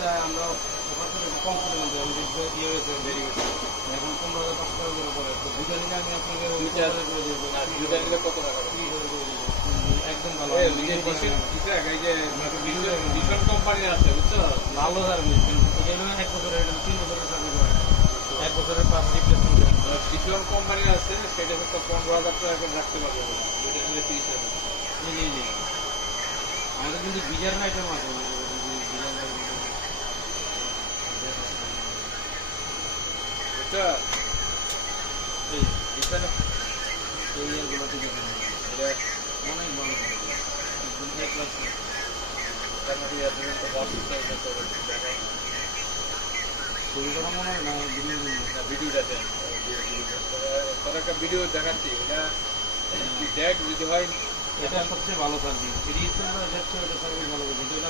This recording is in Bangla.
এটা আমরা কম করে ইয়ে হয়েছে দেরি হয়েছে এখন 15,500 টাকা করে পড়ে তো দুইটা নিলে আমি আপনাকে দুইটা নিলে কত টাকা একদম ভালো ডিসন কোম্পানি আছে বুঝছো ভালো সার্ভিস এটা 1 বছরের 3 বছরের সার্ভিস হয় 1 বছরের পাস রিপ্লেসমেন্ট ডিসন কোম্পানি আছে সেটা হচ্ছে 15,000 টাকা করে রাখতে পারবে দুইটা নিলে 30,000 জি জি আমাদের কিন্তু বিজার আইটেম আছে বুঝছো এই এখানে এই ইয়ারগুলো থেকে এটা অনেক ভালো ক্লাস কারণ এই আপনি তো হোয়াটসঅ্যাপ সাইটে তো দেখাই ছবি করা মনে হয় না ভিডিও দেখেন তোর একটা ভিডিও দেখাচ্ছি এটা দেখ যদি হয় এটা সবচেয়ে ভালো সার্ভিস ফ্রি ইস্তেমাল দেখছো এটা সার্ভিস ভালো কিন্তু এটা